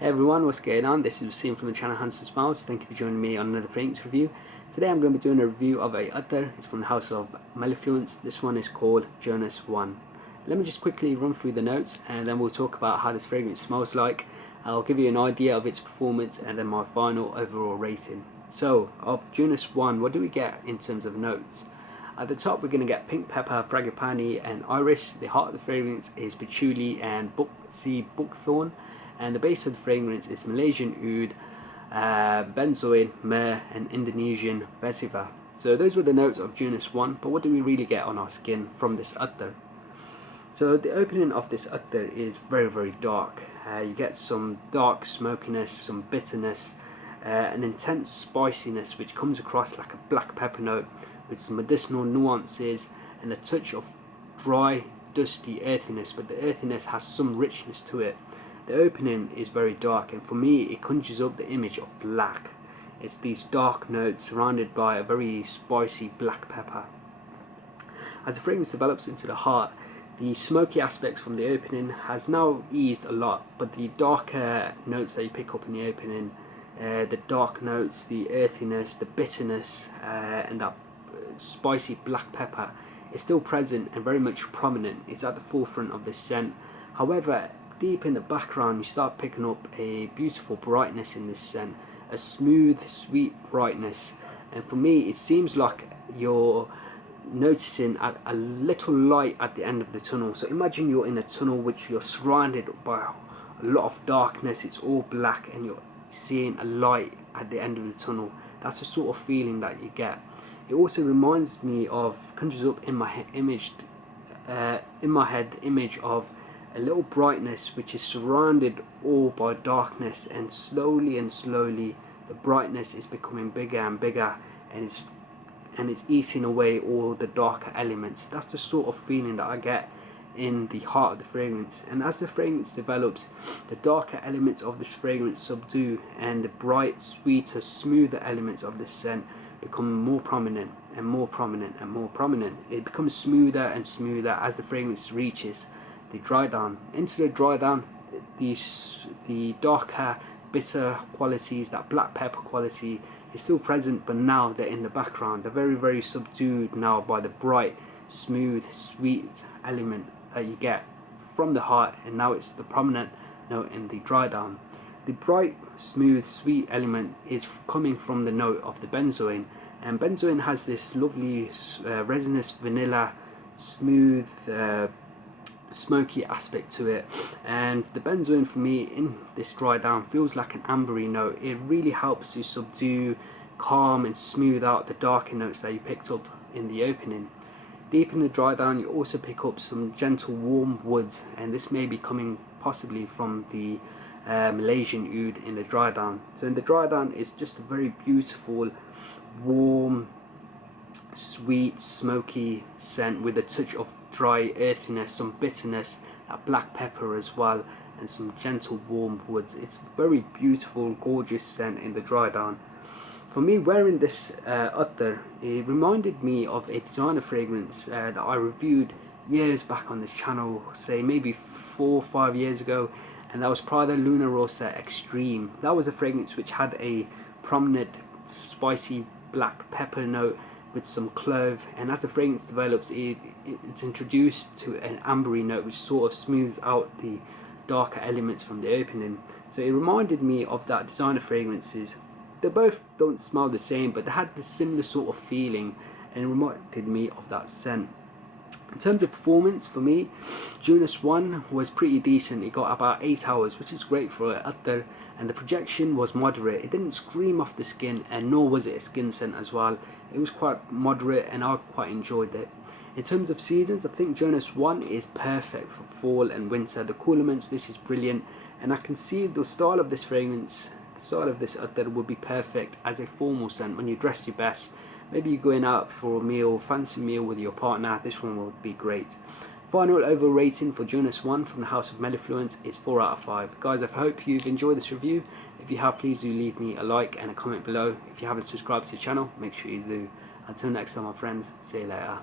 Hey everyone, what's going on? This is Waseem from the channel Handsome Smiles. Thank you for joining me on another fragrance review. Today I'm going to be doing a review of a Attar. It's from the house of Mellifluence. This one is called Junos 1. Let me just quickly run through the notes and then we'll talk about how this fragrance smells like. I'll give you an idea of its performance and then my final overall rating. So, of Junos 1, what do we get in terms of notes? At the top we're going to get pink pepper, frangipani and iris. The heart of the fragrance is patchouli and buckthorn. And the base of the fragrance is Malaysian oud, benzoin, myrrh and Indonesian vetiver. So those were the notes of Junos 1, but what do we really get on our skin from this Attar? So the opening of this Attar is very dark. You get some dark smokiness, some bitterness, an intense spiciness which comes across like a black pepper note with some medicinal nuances and a touch of dry, dusty earthiness, but the earthiness has some richness to it. The opening is very dark and for me it conjures up the image of black. It's these dark notes surrounded by a very spicy black pepper. As the fragrance develops into the heart, the smoky aspects from the opening has now eased a lot, but the darker notes that you pick up in the opening, the dark notes, the earthiness, the bitterness and that spicy black pepper is still present and very much prominent. It's at the forefront of this scent. However, deep in the background you start picking up a beautiful brightness in this scent, a smooth, sweet brightness, and for me it seems like you're noticing a little light at the end of the tunnel. So imagine you're in a tunnel which you're surrounded by a lot of darkness, it's all black and you're seeing a light at the end of the tunnel. That's the sort of feeling that you get. It also reminds me of, conjures up in my head the image of a little brightness which is surrounded all by darkness, and slowly the brightness is becoming bigger and bigger and it's eating away all the darker elements. That's the sort of feeling that I get in the heart of the fragrance. And as the fragrance develops, the darker elements of this fragrance subdue and the bright, sweeter, smoother elements of this scent become more prominent and more prominent and more prominent. It becomes smoother and smoother as the fragrance reaches the dry down. Into the dry down, the darker, bitter qualities, that black pepper quality is still present, but now they're in the background. They're very subdued now by the bright, smooth, sweet element that you get from the heart, and now it's the prominent note in the dry down. The bright, smooth, sweet element is coming from the note of the benzoin, and benzoin has this lovely resinous vanilla, smooth, smoky aspect to it, and the benzoin for me in this dry down feels like an ambery note. It really helps to subdue, calm and smooth out the darker notes that you picked up in the opening. Deep in the dry down you also pick up some gentle warm woods, and this may be coming possibly from the Malaysian oud in the dry down. So in the dry down it's just a very beautiful, warm, sweet, smoky scent with a touch of dry earthiness, some bitterness, that black pepper as well, and some gentle warm woods. It's a very beautiful, gorgeous scent in the dry down. For me, wearing this Attar, it reminded me of a designer fragrance that I reviewed years back on this channel, say maybe 4 or 5 years ago, and that was Prada Luna Rosa Extreme. That was a fragrance which had a prominent spicy black pepper note with some clove, and as the fragrance develops it's introduced to an ambery note which sort of smooths out the darker elements from the opening. So it reminded me of that designer fragrances. They both don't smell the same, but they had the similar sort of feeling and it reminded me of that scent. In terms of performance, for me, Junos 1 was pretty decent. It got about 8 hours, which is great for an Attar, and the projection was moderate. It didn't scream off the skin, and nor was it a skin scent as well. It was quite moderate and I quite enjoyed it. In terms of seasons, I think Junos 1 is perfect for fall and winter. The cooler months, this is brilliant, and I can see the style of this fragrance, the style of this Attar would be perfect as a formal scent when you dress your best. Maybe you're going out for a meal, fancy meal with your partner, this one would be great. Final overall rating for Junos 1 from the house of Mellifluence is 4 out of 5. Guys, I hope you've enjoyed this review. If you have, please do leave me a like and a comment below. If you haven't subscribed to the channel, make sure you do. Until next time, my friends, see you later.